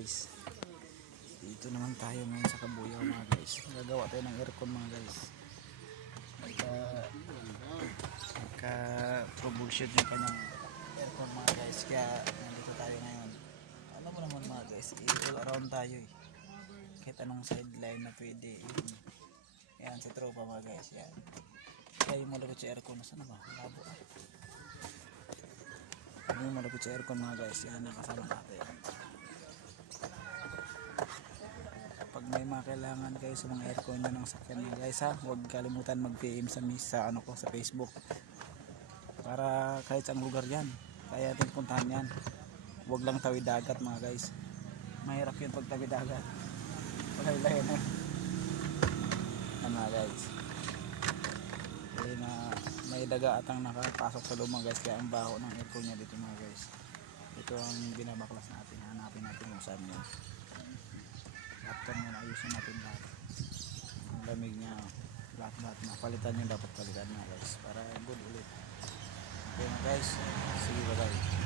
guys, dito naman tayo ngayon sa Kabuyaw mga guys. Gagawa tayo ng aircon mga guys. Nagka troubleshoot yung kanyang aircon mga guys, kaya nandito tayo ngayon. Ano mo naman mga guys, all around tayo eh. Kahit anong sideline na pwede. Yan si tropa mga guys, yan. Kaya yung malapit sa aircon, nasa na ba? Labo ah. Ano yung malapit sa aircon mga guys, yan nakasama natin. Pag may mga kailangan kayo sa mga aircon nyo ng sakyan mga guys ha, huwag kalimutan mag-PM sa ano ko sa Facebook para kahit saang lugar yan kaya ating puntahan yan. Huwag lang tawid dagat mga guys, mahirap yun pag tawid dagat, pagkailahin na mga guys. Kaya na may daga atang nakapasok sa loob mga guys, kaya ang baho ng aircon nya dito mga guys. Ito ang binabaklas natin, hanapin natin kung saan yun. After nyo ayusin natin lahat, ang lamig nya, lahat na palitan nyo, dapat palitan na guys para good ulit. Okay na guys, sige bye bye.